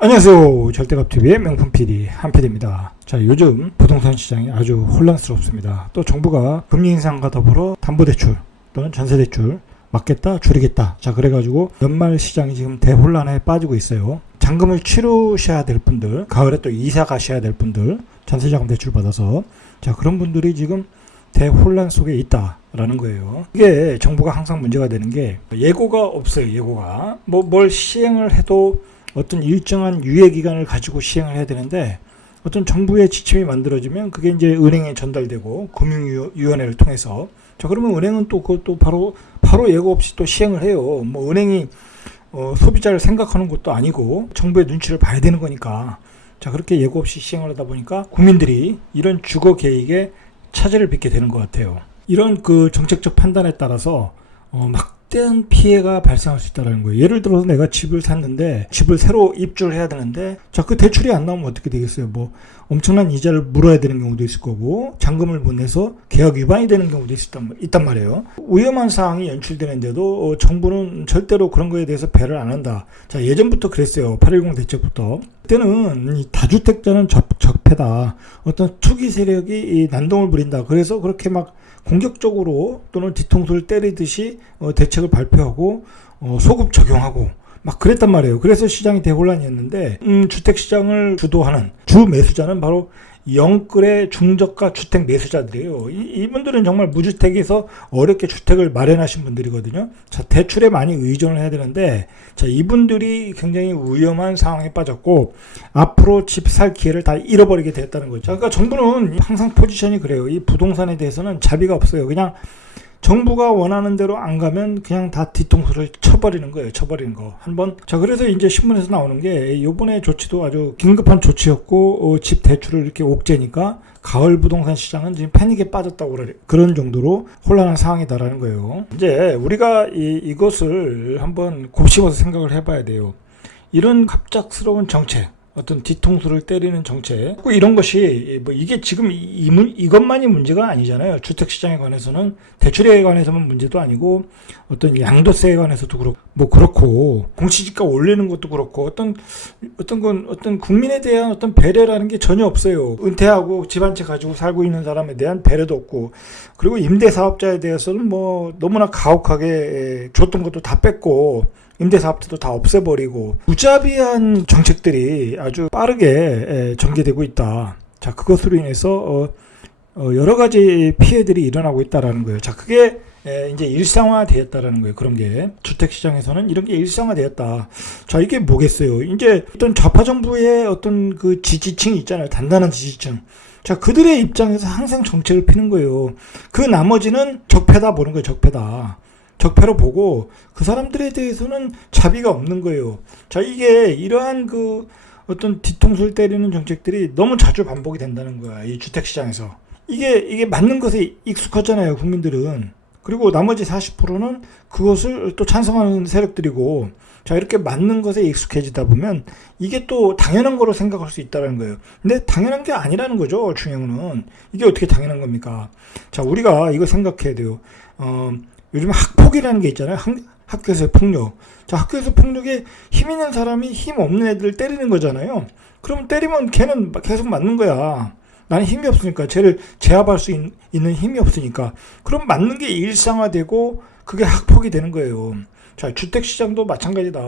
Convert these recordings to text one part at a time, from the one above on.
안녕하세요. 절대값TV의 명품 PD 한PD입니다. 자, 요즘 부동산 시장이 아주 혼란스럽습니다. 또 정부가 금리 인상과 더불어 담보대출 또는 전세대출 막겠다, 줄이겠다. 자, 그래가지고 연말 시장이 지금 대혼란에 빠지고 있어요. 잔금을 치르셔야 될 분들, 가을에 또 이사 가셔야 될 분들, 전세자금 대출 받아서 자, 그런 분들이 지금 대혼란 속에 있다라는 거예요. 이게 정부가 항상 문제가 되는 게 예고가 없어요. 예고가 뭘 시행을 해도 어떤 일정한 유예 기간을 가지고 시행을 해야 되는데 어떤 정부의 지침이 만들어지면 그게 이제 은행에 전달되고 금융위원회를 통해서 자, 그러면 은행은 또 그것도 바로 예고 없이 또 시행을 해요. 뭐 은행이 소비자를 생각하는 것도 아니고 정부의 눈치를 봐야 되는 거니까 자, 그렇게 예고 없이 시행을 하다 보니까 국민들이 이런 주거 계획에 차질을 빚게 되는 것 같아요. 이런 그 정책적 판단에 따라서 막대한 피해가 발생할 수 있다는 거예요. 예를 들어서 내가 집을 샀는데 집을 새로 입주를 해야 되는데 자, 그 대출이 안 나오면 어떻게 되겠어요? 뭐 엄청난 이자를 물어야 되는 경우도 있을 거고 잔금을 못 내서 계약 위반이 되는 경우도 있단 말이에요. 위험한 사항이 연출되는데도 정부는 절대로 그런 거에 대해서 배를 안 한다. 자, 예전부터 그랬어요. 8.10 대책부터. 그때는 이 다주택자는 적폐다. 어떤 투기 세력이 난동을 부린다. 그래서 그렇게 막 공격적으로 또는 뒤통수를 때리듯이 대책을 발표하고 소급 적용하고 막 그랬단 말이에요. 그래서 시장이 대혼란이었는데 주택시장을 주도하는 주 매수자는 바로 영끌의 중저가 주택 매수자들이에요. 이분들은 정말 무주택에서 어렵게 주택을 마련하신 분들이거든요. 자, 대출에 많이 의존을 해야 되는데 자, 이분들이 굉장히 위험한 상황에 빠졌고 앞으로 집 살 기회를 다 잃어버리게 됐다는 거죠. 그러니까 정부는 항상 포지션이 그래요. 이 부동산에 대해서는 자비가 없어요. 그냥 정부가 원하는 대로 안 가면 그냥 다 뒤통수를 쳐버리는 거예요. 쳐버리는 거. 한번. 자, 그래서 이제 신문에서 나오는 게 요번에 조치도 아주 긴급한 조치였고 집 대출을 이렇게 옥죄니까 가을 부동산 시장은 지금 패닉에 빠졌다고 그런 정도로 혼란한 상황이다라는 거예요. 이제 우리가 이것을 한번 곱씹어서 생각을 해봐야 돼요. 이런 갑작스러운 정책, 어떤 뒤통수를 때리는 정책, 이런 것이 뭐 이게 지금 이것만이 문제가 아니잖아요. 주택시장에 관해서는 대출에 관해서만 문제도 아니고 어떤 양도세에 관해서도 그렇고 공시지가 올리는 것도 그렇고 어떤 국민에 대한 어떤 배려라는 게 전혀 없어요. 은퇴하고 집 한 채 가지고 살고 있는 사람에 대한 배려도 없고 그리고 임대사업자에 대해서는 뭐 너무나 가혹하게 줬던 것도 다 뺐고 임대사업자도 다 없애버리고 무자비한 정책들이 아주 빠르게 전개되고 있다. 자, 그것으로 인해서 여러 가지 피해들이 일어나고 있다라는 거예요. 자, 그게 이제 일상화되었다라는 거예요. 그런 게 주택시장에서는 이런 게 일상화되었다. 자, 이게 뭐겠어요? 이제 어떤 좌파 정부의 어떤 그 지지층이 있잖아요. 단단한 지지층. 자, 그들의 입장에서 항상 정책을 피는 거예요. 그 나머지는 적폐다 보는 거예요. 적폐로 보고 그 사람들에 대해서는 자비가 없는 거예요. 자, 이게 이러한 그 어떤 뒤통수를 때리는 정책들이 너무 자주 반복이 된다는 거야. 이 주택시장에서. 이게 맞는 것에 익숙하잖아요. 국민들은. 그리고 나머지 40%는 그것을 또 찬성하는 세력들이고 자, 이렇게 맞는 것에 익숙해지다 보면 이게 또 당연한 거로 생각할 수 있다는 거예요. 근데 당연한 게 아니라는 거죠. 중요는. 이게 어떻게 당연한 겁니까? 자, 우리가 이거 생각해야 돼요. 요즘 학폭이라는 게 있잖아요. 학교에서의 폭력. 자, 학교에서 폭력에 힘 있는 사람이 힘 없는 애들을 때리는 거잖아요. 그럼 때리면 걔는 계속 맞는 거야. 나는 힘이 없으니까. 쟤를 제압할 수 있는 힘이 없으니까. 그럼 맞는 게 일상화되고 그게 학폭이 되는 거예요. 자, 주택시장도 마찬가지다.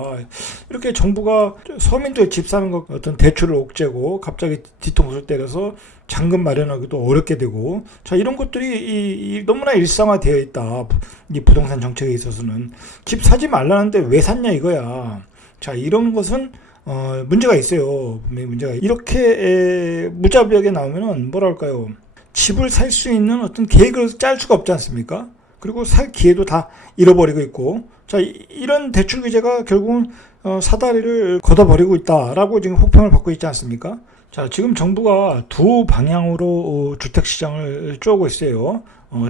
이렇게 정부가 서민들 집 사는 거 어떤 대출을 옥죄고 갑자기 뒤통수를 때려서 잔금 마련하기도 어렵게 되고 자, 이런 것들이 너무나 일상화되어 있다. 이 부동산 정책에 있어서는 집 사지 말라는데 왜 샀냐 이거야. 자, 이런 것은 문제가 있어요. 분명히 문제가. 이렇게 무자비하게 나오면은 뭐랄까요? 집을 살 수 있는 어떤 계획을 짤 수가 없지 않습니까? 그리고 살 기회도 다 잃어버리고 있고 자, 이런 대출 규제가 결국은 사다리를 걷어버리고 있다라고 지금 혹평을 받고 있지 않습니까? 자, 지금 정부가 두 방향으로 주택시장을 쪼고 있어요.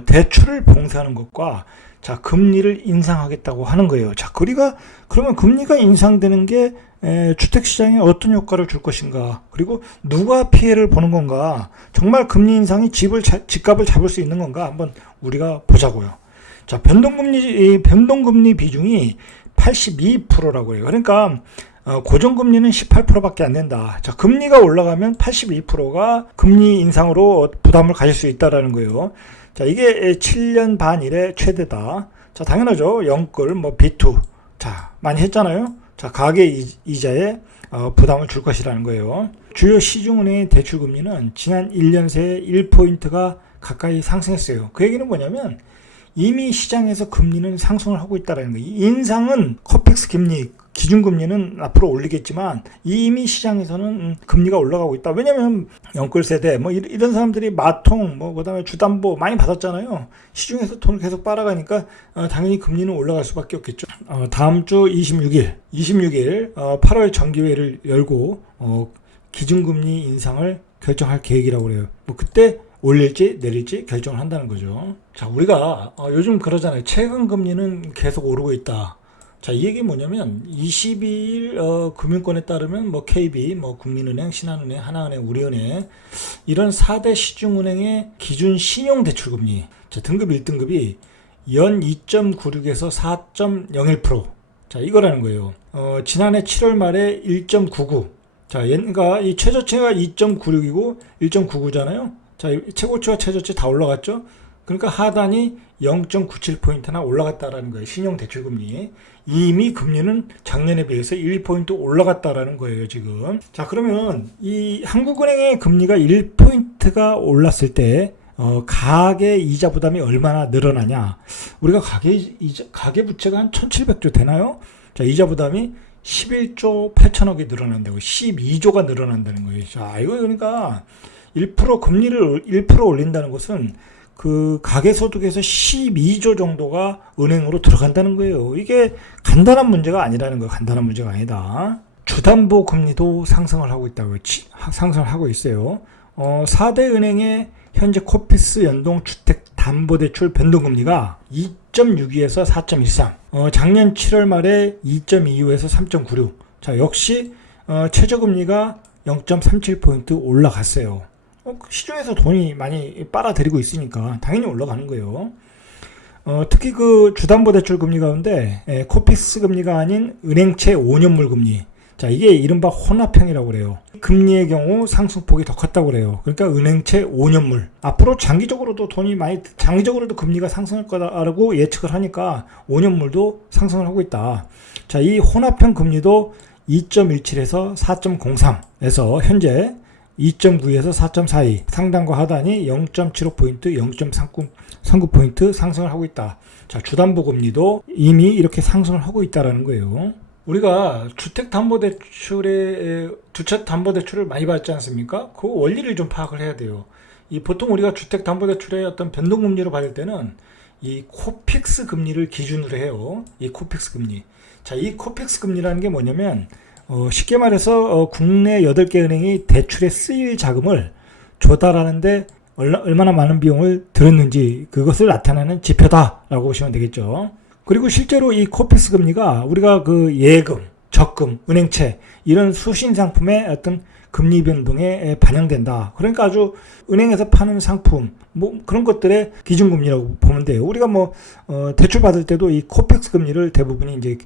대출을 봉쇄하는 것과 자, 금리를 인상하겠다고 하는 거예요. 자, 그러면 금리가 인상되는 게 주택시장에 어떤 효과를 줄 것인가, 그리고 누가 피해를 보는 건가, 정말 금리 인상이 집값을 잡을 수 있는 건가 한번 우리가 보자고요. 자, 변동금리 비중이 82%라고 해요. 그러니까 고정금리는 18%밖에 안 된다. 자, 금리가 올라가면 82%가 금리 인상으로 부담을 가질 수 있다라는 거예요. 자, 이게 7년 반 이래 최대다. 자, 당연하죠. 영끌, B2. 자, 많이 했잖아요. 자, 가계 이자에 부담을 줄 것이라는 거예요. 주요 시중은행의 대출금리는 지난 1년 새에 1포인트가 가까이 상승했어요. 그 얘기는 뭐냐면 이미 시장에서 금리는 상승을 하고 있다는 거예요. 인상은 코픽스 금리, 기준금리는 앞으로 올리겠지만 이미 시장에서는 금리가 올라가고 있다. 왜냐하면 영끌 세대 이런 사람들이 마통 그다음에 주담보 많이 받았잖아요. 시중에서 돈을 계속 빨아가니까 당연히 금리는 올라갈 수밖에 없겠죠. 다음 주 26일 8월 정기회를 열고 기준금리 인상을 결정할 계획이라고 그래요. 그때 올릴지 내릴지 결정을 한다는 거죠. 자, 우리가 요즘 그러잖아요. 최근 금리는 계속 오르고 있다. 자, 이 얘기 뭐냐면 22일 금융권에 따르면 KB, 국민은행, 신한은행, 하나은행, 우리은행 이런 4대 시중은행의 기준 신용대출금리 등급 1등급이 연 2.96에서 4.01%. 자, 이거라는 거예요. 지난해 7월 말에 1.99. 자, 그러니까 이 최저치가 2.96이고 1.99잖아요. 자, 최고치와 최저치 다 올라갔죠. 그러니까 하단이 0.97포인트나 올라갔다라는 거예요. 신용대출금리. 이미 금리는 작년에 비해서 1포인트 올라갔다라는 거예요, 지금. 자, 그러면 이 한국은행의 금리가 1포인트가 올랐을 때 가계 이자 부담이 얼마나 늘어나냐? 우리가 가계 부채가 한 1,700조 되나요? 자, 이자 부담이 11조 8천억이 늘어난다고 12조가 늘어난다는 거예요. 자, 이거 그러니까 1% 금리를 1% 올린다는 것은 그 가계소득에서 12조 정도가 은행으로 들어간다는 거예요. 이게 간단한 문제가 아니라는 거예요. 간단한 문제가 아니다. 주담보 금리도 상승을 하고 있다고요. 상승을 하고 있어요. 4대 은행의 현재 코픽스 연동 주택담보대출 변동금리가 2.62에서 4.13. 작년 7월 말에 2.25에서 3.96. 자, 역시 최저금리가 0.37포인트 올라갔어요. 시중에서 돈이 많이 빨아들이고 있으니까 당연히 올라가는 거예요. 특히 그 주담보대출 금리 가운데 코픽스 금리가 아닌 은행채 5년물 금리. 자, 이게 이른바 혼합형이라고 그래요. 금리의 경우 상승폭이 더 컸다고 그래요. 그러니까 은행채 5년물. 앞으로 장기적으로도 장기적으로도 금리가 상승할 거다라고 예측을 하니까 5년물도 상승을 하고 있다. 자, 이 혼합형 금리도 2.17에서 4.03에서 현재 2.9에서 4.42 상단과 하단이 0.75포인트, 0.39포인트 상승을 하고 있다. 자, 주담보금리도 이미 이렇게 상승을 하고 있다는 거예요. 우리가 주택담보대출을 많이 받지 않습니까? 그 원리를 좀 파악을 해야 돼요. 보통 우리가 주택담보대출의 어떤 변동금리로 받을 때는 이 코픽스 금리를 기준으로 해요. 이 코픽스 금리. 자, 이 코픽스 금리라는 게 뭐냐면 쉽게 말해서 국내 8개 은행이 대출에 쓰일 자금을 조달하는데 얼마나 많은 비용을 들었는지 그것을 나타내는 지표다라고 보시면 되겠죠. 그리고 실제로 이 코픽스 금리가 우리가 그 예금, 적금, 은행채 이런 수신 상품의 어떤 금리 변동에 반영된다. 그러니까 아주 은행에서 파는 상품 그런 것들의 기준금리라고 보면 돼요. 우리가 대출 받을 때도 이 코픽스 금리를 대부분이 이제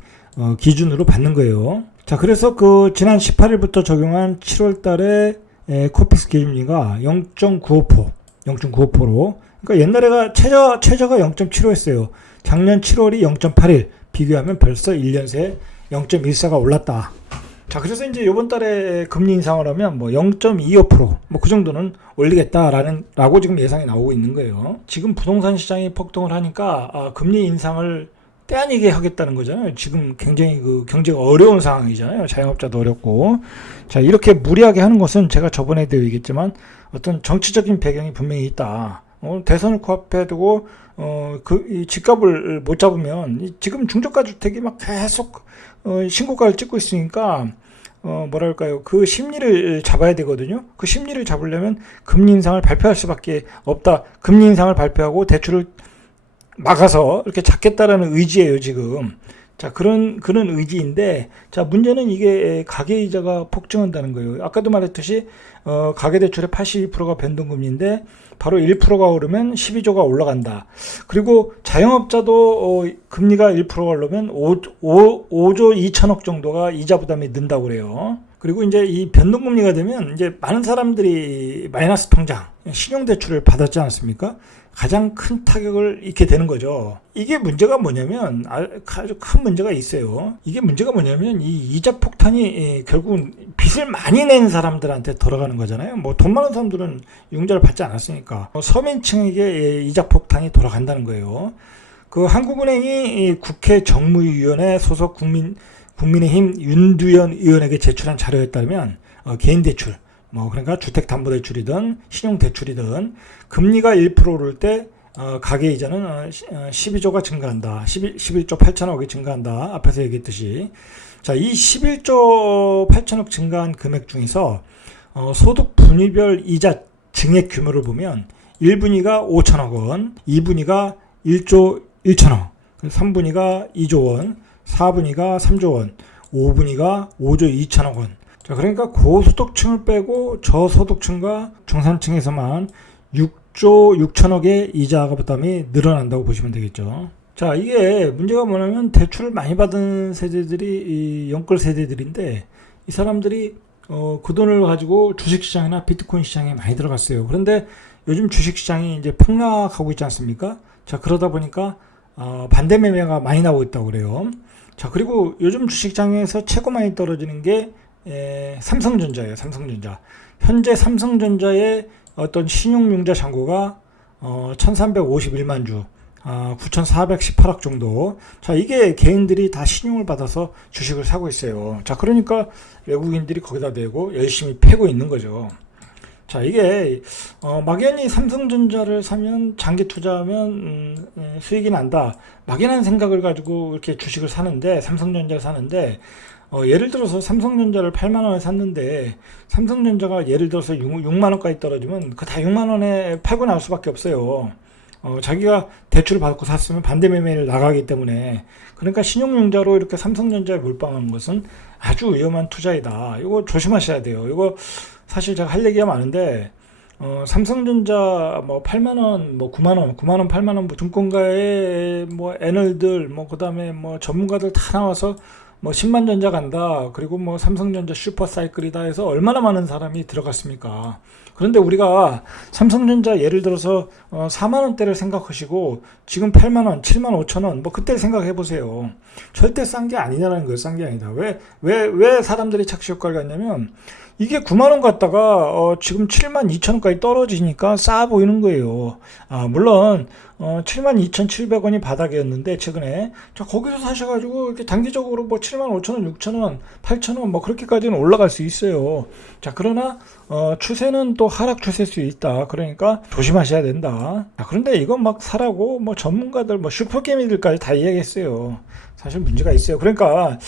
기준으로 받는 거예요. 자, 그래서 그 지난 18일부터 적용한 7월 달에 코픽스 기준금리가 0.95%로 그러니까 옛날에가 최저가 0.75였어요. 작년 7월이 0.81 비교하면 벌써 1년 새에 0.14가 올랐다. 자, 그래서 이제 이번 달에 금리 인상을 하면 0.25% 그 정도는 올리겠다라고 지금 예상이 나오고 있는 거예요. 지금 부동산 시장이 폭등을 하니까 금리 인상을 때 아니게 하겠다는 거잖아요. 지금 굉장히 그 경제가 어려운 상황이잖아요. 자영업자도 어렵고. 자, 이렇게 무리하게 하는 것은 제가 저번에도 얘기했지만 어떤 정치적인 배경이 분명히 있다. 대선을 코앞에 두고 이 집값을 못 잡으면 지금 중저가 주택이 막 계속 신고가를 찍고 있으니까 뭐랄까요, 그 심리를 잡아야 되거든요. 그 심리를 잡으려면 금리 인상을 발표할 수밖에 없다. 금리 인상을 발표하고 대출을 막아서 이렇게 잡겠다라는 의지예요, 지금. 자, 그런 의지인데, 자, 문제는 이게 가계이자가 폭증한다는 거예요. 아까도 말했듯이, 가계대출의 82%가 변동금리인데, 바로 1%가 오르면 12조가 올라간다. 그리고 자영업자도 금리가 1%가 오르면 5조 2천억 정도가 이자 부담이 는다고 그래요. 그리고 이제 이 변동금리가 되면 이제 많은 사람들이 마이너스 통장, 신용대출을 받았지 않습니까? 가장 큰 타격을 입게 되는 거죠. 이게 문제가 뭐냐면 아주 큰 문제가 있어요. 이게 문제가 뭐냐면 이 이자 폭탄이 결국은 빚을 많이 낸 사람들한테 돌아가는 거잖아요. 뭐 돈 많은 사람들은 융자를 받지 않았으니까 서민층에게 이자 폭탄이 돌아간다는 거예요. 그 한국은행이 국회 정무위원회 소속 국민의힘 윤두현 의원에게 제출한 자료에 따르면 개인 대출, 뭐 그러니까 주택담보대출이든 신용대출이든 금리가 1% 오를 때 가계이자는 12조가 증가한다. 11조 8천억이 증가한다. 앞에서 얘기했듯이. 자, 이 11조 8천억 증가한 금액 중에서 소득 분위별 이자 증액 규모를 보면 1분위가 5천억 원, 2분위가 1조 1천억, 3분위가 2조 원, 4분위가 3조 원, 5분위가 5조 2천억 원. 자, 그러니까 고소득층을 빼고 저소득층과 중산층에서만 6조 6천억의 이자 부담이 늘어난다고 보시면 되겠죠. 자, 이게 문제가 뭐냐면 대출을 많이 받은 세대들이 이 영끌 세대들인데 이 사람들이 그 돈을 가지고 주식시장이나 비트코인 시장에 많이 들어갔어요. 그런데 요즘 주식시장이 이제 폭락하고 있지 않습니까? 자, 그러다 보니까 반대 매매가 많이 나오고 있다고 그래요. 자, 그리고 요즘 주식시장에서 최고 많이 떨어지는 게 삼성전자예요. 삼성전자. 현재 삼성전자의 어떤 신용융자 잔고가 1351만 주, 9418억 정도. 자, 이게 개인들이 다 신용을 받아서 주식을 사고 있어요. 자, 그러니까 외국인들이 거기다 대고 열심히 패고 있는 거죠. 자, 이게 막연히 삼성전자를 사면 장기 투자하면 수익이 난다. 막연한 생각을 가지고 이렇게 주식을 사는데, 삼성전자를 사는데 예를 들어서 삼성전자를 8만 원에 샀는데 삼성전자가 예를 들어서 6만 원까지 떨어지면 그 다 6만 원에 팔고 나올 수밖에 없어요. 자기가 대출을 받고 샀으면 반대 매매를 나가기 때문에. 그러니까 신용융자로 이렇게 삼성전자에 몰빵하는 것은 아주 위험한 투자이다. 이거 조심하셔야 돼요. 이거 사실 제가 할 얘기가 많은데 삼성전자 뭐 8만 원, 뭐 9만 원, 9만 원, 8만 원 증권가의 뭐 애널들, 뭐 그다음에 뭐 전문가들 다 나와서 뭐 10만 전자 간다. 그리고 뭐 삼성전자 슈퍼사이클이다 해서 얼마나 많은 사람이 들어갔습니까? 그런데 우리가 삼성전자 예를 들어서 4만 원대를 생각하시고 지금 8만 원, 7만 5천 원, 뭐 그때 생각해 보세요. 절대 싼 게 아니냐는 거예요. 싼 게 아니다. 왜 사람들이 착시 효과를 갖냐면 이게 9만 원 갔다가 지금 7만 2천 원까지 떨어지니까 싸 보이는 거예요. 물론 7만 2,700원이 바닥이었는데 최근에 자, 거기서 사셔가지고 이렇게 단기적으로 뭐 7만 5천 원, 6천 원, 8천 원 뭐 그렇게까지는 올라갈 수 있어요. 자, 그러나 추세는 또 하락 추세일 수 있다. 그러니까 조심하셔야 된다. 그런데 이건 막 사라고 뭐 전문가들 뭐 슈퍼개미들까지 다 이야기했어요. 사실 문제가 있어요. 그러니까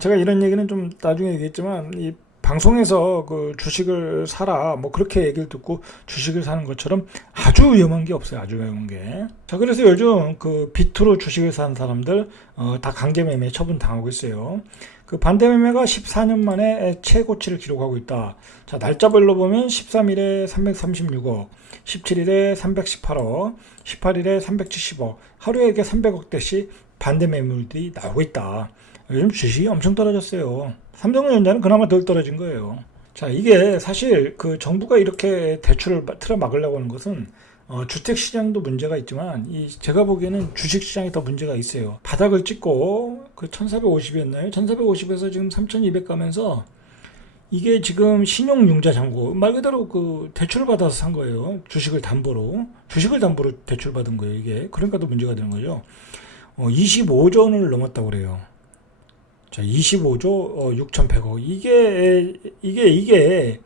제가 이런 얘기는 좀 나중에 얘기했지만 이 방송에서 그 주식을 사라 뭐 그렇게 얘기를 듣고 주식을 사는 것처럼 아주 위험한 게 없어요. 아주 위험한 게. 자, 그래서 요즘 그 비트로 주식을 사는 사람들 다 강제 매매 처분 당하고 있어요. 그 반대 매매가 14년 만에 최고치를 기록하고 있다. 자, 날짜별로 보면 13일에 336억, 17일에 318억, 18일에 370억, 하루에 이렇게 300억대씩 반대 매물들이 나오고 있다. 요즘 주식이 엄청 떨어졌어요. 삼성전자는 그나마 덜 떨어진 거예요. 자, 이게 사실 그 정부가 이렇게 대출을 틀어 막으려고 하는 것은 주택시장도 문제가 있지만 제가 보기에는 주식시장이 더 문제가 있어요. 바닥을 찍고 그 1450이었나요? 1450에서 지금 3200 가면서 이게 지금 신용융자 잔고 말 그대로 그 대출을 받아서 산 거예요. 주식을 담보로 대출 받은 거예요. 이게 그러니까 더 문제가 되는 거죠. 25조 원을 넘었다고 그래요. 자, 25조 6,100억. 이게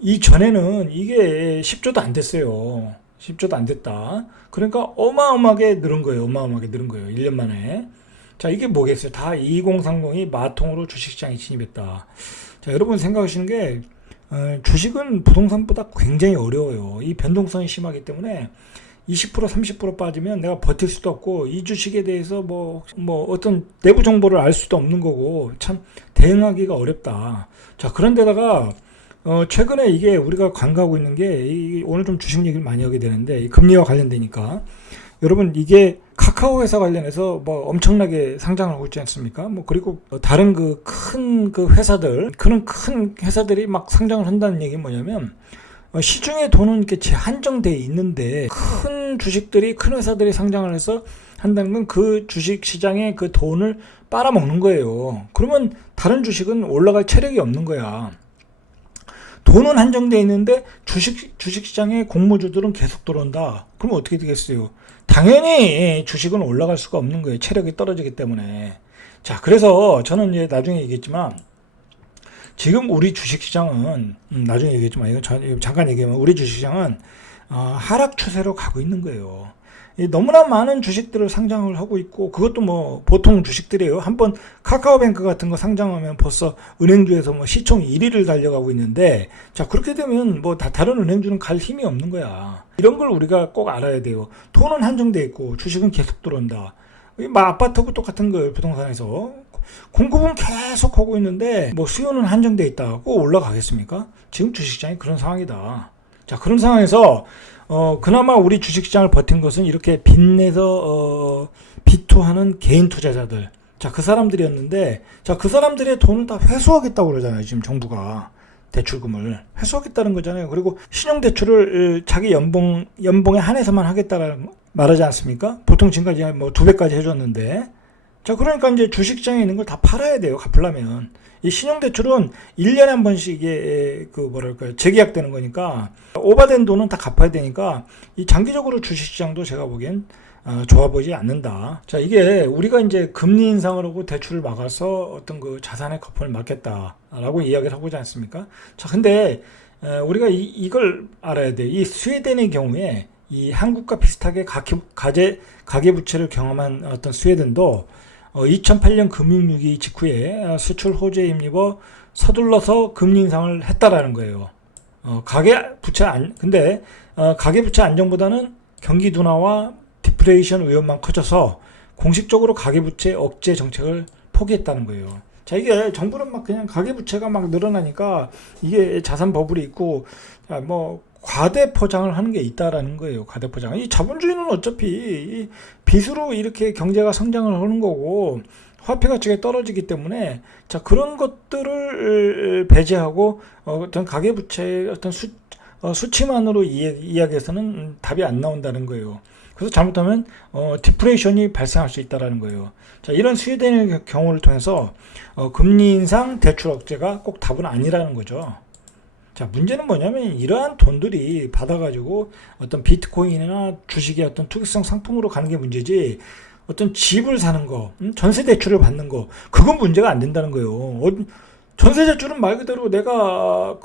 이전에는 이게 10조도 안 됐어요. 10조도 안 됐다. 그러니까 어마어마하게 늘은 거예요. 1년 만에. 자, 이게 뭐겠어요? 다 2030이 마통으로 주식시장에 진입했다. 자, 여러분 생각하시는 게 주식은 부동산보다 굉장히 어려워요. 이 변동성이 심하기 때문에 20% 30% 빠지면 내가 버틸 수도 없고 이 주식에 대해서 뭐 어떤 내부 정보를 알 수도 없는 거고 참 대응하기가 어렵다. 자, 그런데다가 최근에 이게 우리가 간과하고 있는 게 오늘 좀 주식 얘기를 많이 하게 되는데 이 금리와 관련되니까 여러분 이게 카카오 회사 관련해서 뭐 엄청나게 상장을 하고 있지 않습니까? 뭐 그리고 다른 그 큰 그 회사들 그런 큰 회사들이 막 상장을 한다는 얘기는 뭐냐면 시중에 돈은 이렇게 제한정돼 있는데 큰 주식들이 큰 회사들이 상장을 해서 한다는 건 그 주식 시장에 그 돈을 빨아먹는 거예요. 그러면 다른 주식은 올라갈 체력이 없는 거야. 돈은 한정돼 있는데 주식시장에 공모주들은 계속 들어온다. 그럼 어떻게 되겠어요? 당연히 주식은 올라갈 수가 없는 거예요. 체력이 떨어지기 때문에. 자, 그래서 저는 이제 나중에 얘기했지만 지금 우리 주식시장은 나중에 얘기했지만 이거 잠깐 얘기하면 우리 주식시장은 하락 추세로 가고 있는 거예요. 너무나 많은 주식들을 상장을 하고 있고 그것도 뭐 보통 주식들이에요. 한번 카카오뱅크 같은 거 상장하면 벌써 은행주에서 뭐 시총 1위를 달려가고 있는데 자 그렇게 되면 뭐 다른 은행주는 갈 힘이 없는 거야. 이런 걸 우리가 꼭 알아야 돼요. 돈은 한정돼 있고 주식은 계속 들어온다. 아파트하고 똑같은 거예요. 부동산에서 공급은 계속 하고 있는데 뭐 수요는 한정돼 있다고 올라가겠습니까? 지금 주식시장이 그런 상황이다. 자, 그런 상황에서 그나마 우리 주식시장을 버틴 것은 이렇게 빚내서 비투하는 개인 투자자들. 자, 그 사람들이었는데 자, 그 사람들의 돈을 다 회수하겠다고 그러잖아요. 지금 정부가 대출금을 회수하겠다는 거잖아요. 그리고 신용대출을 자기 연봉에 한해서만 하겠다라는 말하지 않습니까? 보통 지금까지 뭐 2배까지 해줬는데 자, 그러니까 이제 주식시장에 있는 걸 다 팔아야 돼요. 갚으려면. 이 신용대출은 1년에 한 번씩 이게 재계약되는 거니까 오버된 돈은 다 갚아야 되니까 이 장기적으로 주식시장도 제가 보기엔 좋아 보이지 않는다. 자, 이게 우리가 이제 금리 인상을 하고 대출을 막아서 어떤 그 자산의 거품을 막겠다라고 이야기를 하고자 않습니까? 자, 근데 우리가 이걸 알아야 돼. 이 스웨덴의 경우에 이 한국과 비슷하게 가계부채를 경험한 어떤 스웨덴도 2008년 금융위기 직후에 수출 호재에 힘입어 서둘러서 금리 인상을 했다라는 거예요. 근데 가계부채 안정보다는 경기 둔화와 디플레이션 위험만 커져서 공식적으로 가계부채 억제 정책을 포기했다는 거예요. 자, 이게 정부는 막 그냥 가계부채가 막 늘어나니까 이게 자산 버블이 있고 뭐 과대 포장을 하는 게 있다라는 거예요. 과대 포장. 이 자본주의는 어차피 이 빚으로 이렇게 경제가 성장을 하는 거고 화폐 가치가 떨어지기 때문에 자 그런 것들을 배제하고 어떤 가계부채의 어떤 수치만으로 이야기해서는 답이 안 나온다는 거예요. 그래서 잘못하면 디플레이션이 발생할 수 있다라는 거예요. 자, 이런 스웨덴의 경우를 통해서 금리 인상, 대출 억제가 꼭 답은 아니라는 거죠. 자, 문제는 뭐냐면 이러한 돈들이 받아가지고 어떤 비트코인이나 주식의 어떤 투기성 상품으로 가는 게 문제지 어떤 집을 사는 거, 전세 대출을 받는 거 그건 문제가 안 된다는 거예요. 전세 대출은 말 그대로 내가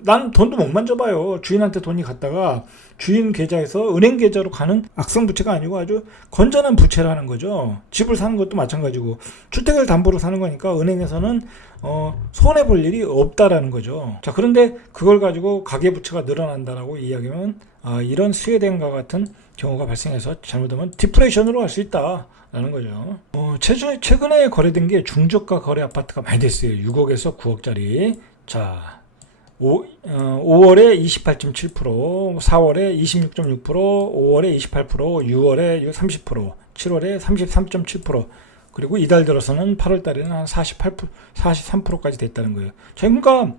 난 돈도 못 만져봐요. 주인한테 돈이 갔다가 주인 계좌에서 은행 계좌로 가는 악성 부채가 아니고 아주 건전한 부채라는 거죠. 집을 사는 것도 마찬가지고 주택을 담보로 사는 거니까 은행에서는 손해 볼 일이 없다라는 거죠. 자, 그런데 그걸 가지고 가계부채가 늘어난다라고 이야기하면 이런 스웨덴과 같은 경우가 발생해서 잘못하면 디플레이션으로 갈 수 있다라는 거죠. 최근에 거래된 게 중저가 거래 아파트가 많이 됐어요. 6억에서 9억짜리. 자, 5월에 28.7%, 4월에 26.6%, 5월에 28%, 6월에 30%, 7월에 33.7%, 그리고 이달 들어서는 8월 달에는 한 43%까지 됐다는 거예요. 자, 그러니까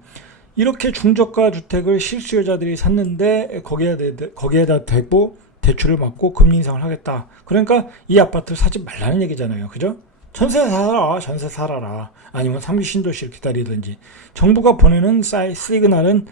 이렇게 중저가 주택을 실수요자들이 샀는데 거기에다 대고 대출을 받고 금리 인상을 하겠다. 그러니까 이 아파트를 사지 말라는 얘기잖아요. 그죠? 전세 살아라. 아니면 3기 신도시를 기다리든지. 정부가 보내는 시그널은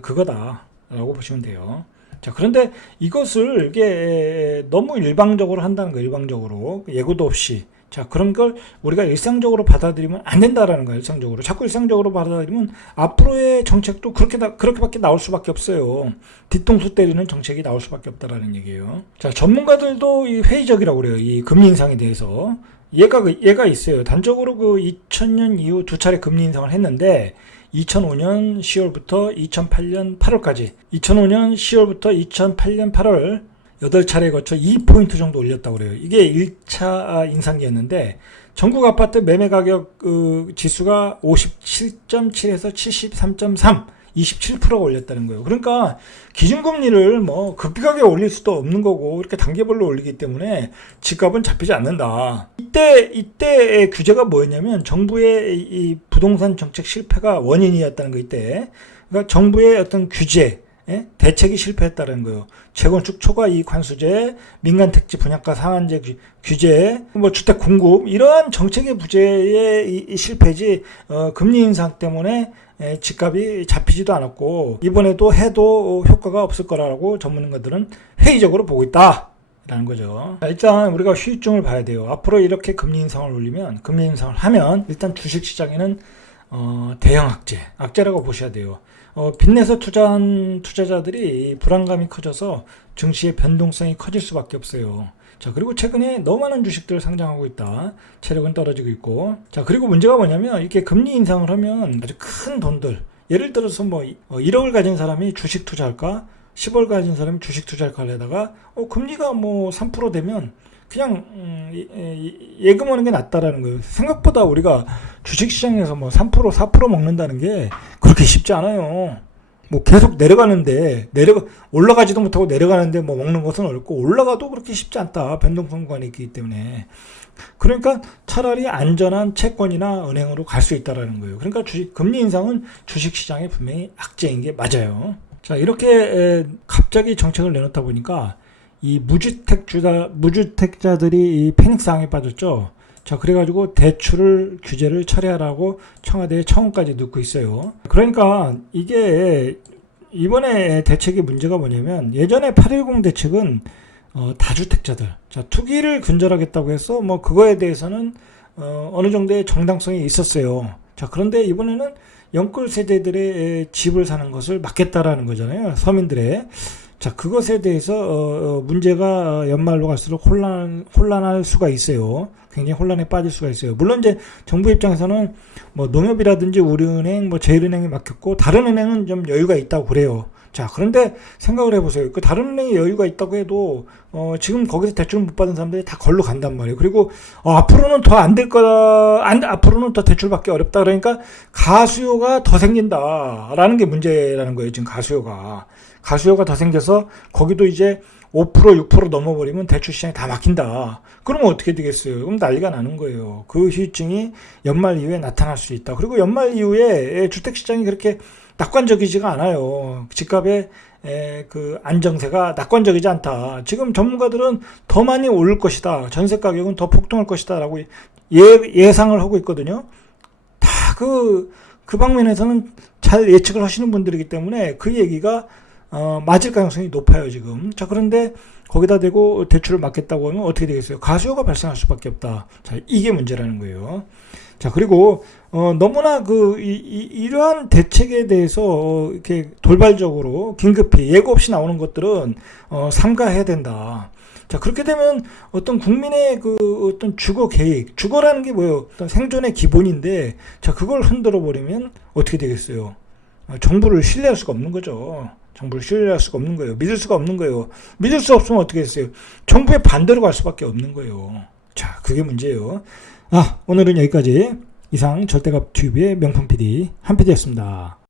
그거다라고 보시면 돼요. 자, 그런데 이것을 이게 너무 일방적으로 한다는 거예요. 일방적으로 예고도 없이. 자, 그런 걸 우리가 일상적으로 받아들이면 안 된다라는 거예요. 일상적으로. 자꾸 일상적으로 받아들이면 앞으로의 정책도 그렇게밖에 나올 수밖에 없어요. 뒤통수 때리는 정책이 나올 수밖에 없다라는 얘기예요. 자, 전문가들도 회의적이라고 그래요. 이 금리 인상에 대해서. 얘가 있어요. 단적으로 2000년 이후 2차례 금리 인상을 했는데 2005년 10월부터 2008년 8월까지 2005년 10월부터 2008년 8월 8차례에 거쳐 2포인트 정도 올렸다고 그래요. 이게 1차 인상기였는데 전국 아파트 매매 가격 지수가 57.7에서 73.3, 27%가 올렸다는 거예요. 그러니까 기준금리를 뭐 급격하게 올릴 수도 없는 거고 이렇게 단계별로 올리기 때문에 집값은 잡히지 않는다. 이때의 규제가 뭐였냐면 정부의 이 부동산 정책 실패가 원인이었다는 거 이때. 그러니까 정부의 어떤 규제, 대책이 실패했다는 거예요. 재건축 초과이익 관수제, 민간택지 분양가 상한제 규제, 뭐 주택 공급 이러한 정책의 부재의 이 실패지 금리 인상 때문에 집값이 잡히지도 않았고 이번에도 해도 효과가 없을 거라고 전문가들은 회의적으로 보고 있다. 라는 거죠. 일단 우리가 후유증을 봐야 돼요. 앞으로 이렇게 금리 인상을 하면 일단 주식시장에는 대형 악재라고 보셔야 돼요. 빚내서 투자한 투자자들이 불안감이 커져서 증시의 변동성이 커질 수밖에 없어요. 자, 그리고 최근에 너무 많은 주식들 상장하고 있다. 체력은 떨어지고 있고. 자, 그리고 문제가 뭐냐면 이렇게 금리 인상을 하면 아주 큰 돈들, 예를 들어서 뭐 1억을 가진 사람이 주식 투자할까? 10억을 가진 사람이 주식 투자할까 하려다가 금리가 뭐 3% 되면 그냥 예금하는 게 낫다라는 거예요. 생각보다 우리가 주식시장에서 뭐 3%, 4% 먹는다는 게 그렇게 쉽지 않아요. 뭐 계속 올라가지도 못하고 내려가는데 뭐 먹는 것은 어렵고 올라가도 그렇게 쉽지 않다. 변동성 구간이 있기 때문에. 그러니까 차라리 안전한 채권이나 은행으로 갈 수 있다라는 거예요. 그러니까 금리 인상은 주식시장에 분명히 악재인 게 맞아요. 자, 이렇게 갑자기 정책을 내놓다 보니까 이 무주택자들이 이 패닉 상황에 빠졌죠. 자, 그래가지고 규제를 철회하라고 청와대에 청원까지 넣고 있어요. 그러니까 이게 이번에 대책의 문제가 뭐냐면 예전에 8.10 대책은 다주택자들, 자, 투기를 근절하겠다고 해서 뭐 그거에 대해서는 어느 정도의 정당성이 있었어요. 자, 그런데 이번에는 영끌 세대들의 집을 사는 것을 막겠다라는 거잖아요. 서민들의. 자, 그것에 대해서 문제가 연말로 갈수록 혼란할 수가 있어요. 굉장히 혼란에 빠질 수가 있어요. 물론 이제 정부 입장에서는 뭐 농협이라든지 우리은행, 뭐 제일은행이 막혔고 다른 은행은 좀 여유가 있다고 그래요. 자, 그런데 생각을 해보세요. 그 다른 은행에 여유가 있다고 해도 지금 거기서 대출 못 받은 사람들이 다 걸로 간단 말이에요. 그리고 앞으로는 더 안 될 거다. 앞으로는 더 대출받기 어렵다. 그러니까 가수요가 더 생긴다라는 게 문제라는 거예요. 지금 가수요가 더 생겨서 거기도 이제 5%, 6% 넘어버리면 대출 시장이 다 막힌다. 그러면 어떻게 되겠어요? 그럼 난리가 나는 거예요. 그 후유증이 연말 이후에 나타날 수 있다. 그리고 연말 이후에 주택시장이 그렇게 낙관적이지가 않아요. 집값의 그 안정세가 낙관적이지 않다. 지금 전문가들은 더 많이 오를 것이다. 전세 가격은 더 폭등할 것이다. 라고 예상을 하고 있거든요. 다 그 방면에서는 잘 예측을 하시는 분들이기 때문에 그 얘기가 맞을 가능성이 높아요, 지금. 자, 그런데 거기다 대고 대출을 막겠다고 하면 어떻게 되겠어요? 가수요가 발생할 수밖에 없다. 자, 이게 문제라는 거예요. 자, 그리고 너무나 이러한 대책에 대해서 이렇게 돌발적으로 긴급히 예고 없이 나오는 것들은 삼가해야 된다. 자, 그렇게 되면 어떤 국민의 어떤 주거 계획, 주거라는 게 뭐예요? 어떤 생존의 기본인데, 자, 그걸 흔들어 버리면 어떻게 되겠어요? 정부를 신뢰할 수가 없는 거죠. 정부를 신뢰할 수가 없는 거예요. 믿을 수가 없는 거예요. 믿을 수 없으면 어떻게 했어요? 정부의 반대로 갈 수밖에 없는 거예요. 자, 그게 문제예요. 오늘은 여기까지. 이상 절대값 튜브의 명품 PD 한 PD였습니다.